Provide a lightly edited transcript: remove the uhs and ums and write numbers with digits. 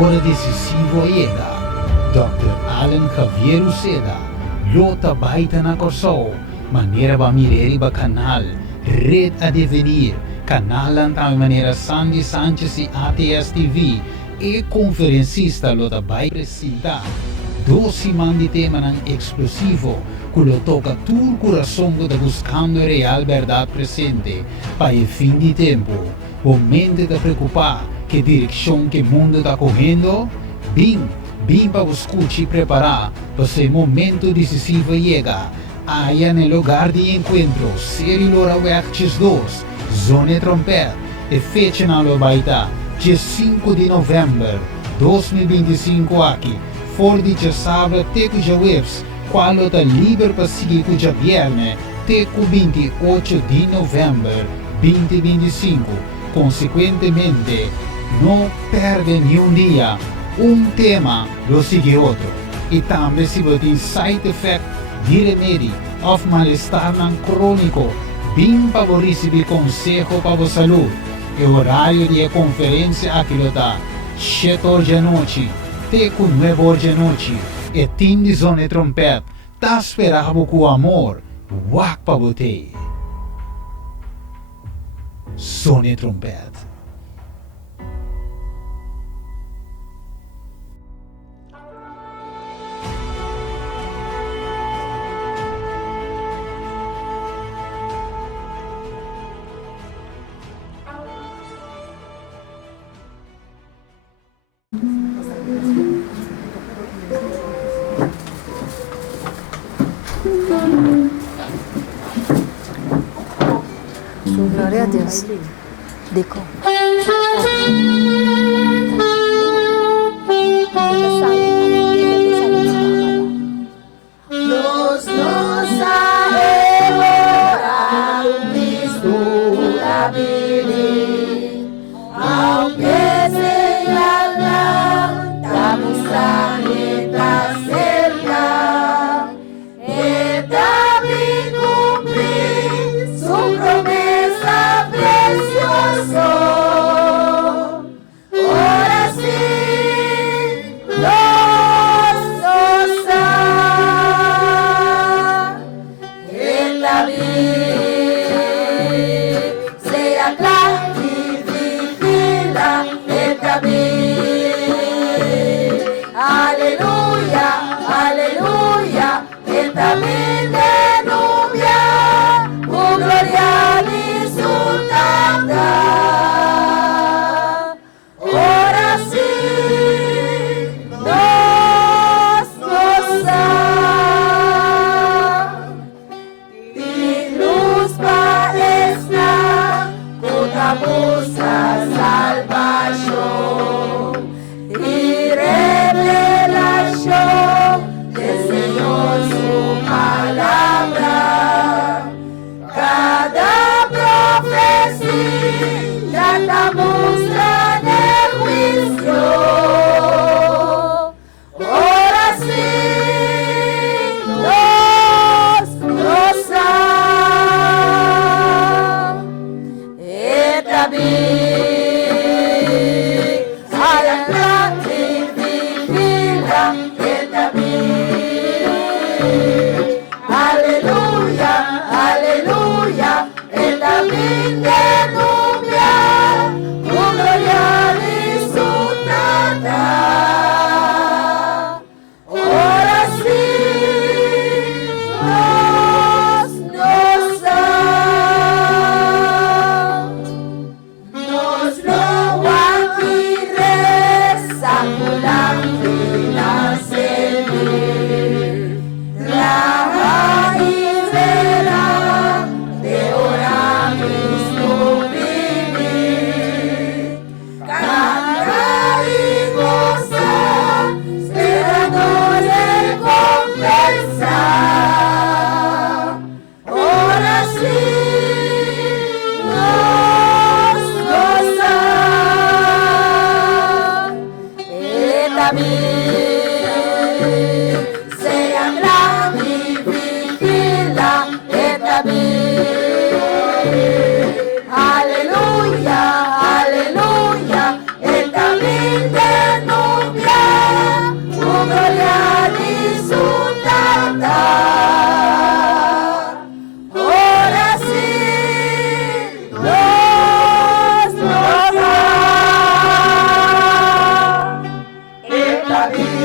hora decisiva llega. Dr. Alan Javier Uceda, Lota Baita na Corso, Manera ba mireri ba canal, Red a Devenir, Canalan tam manera Sandy Sanchez e ATS TV, e conferencista Lota Baita presenta. 12 mandi tema ng explosivo, culo toca tu coração da buscando real verdade presente, para o fim de tempo, momento de preocupar, que direção que o mundo está correndo, bem para escutar e preparar, para esse momento decisivo chega, aí no lugar de encontro, Série Lora Werkjes 2, Zone Trompet, e fecha na Lobaita, dia 5 de novembro, 2025 aqui, for de sábado, teco já webs, qual está livre para seguir com o viernes, teco 28 de novembro, 2025. Consequentemente, não perde nenhum dia, tema lo sigue outro. E também se você tem side effect de remédio ou mal-estar crônico, bem para receber conselho para a saúde. E o horário de conferência aqui está 7 horas da noite, teco 9 horas da noite. E time de Zone Trompet tá esperando com amor, wak para você. Zone Trompet. Gloria a Dios. Dico. Aleluya, aleluya, el camino de Gabi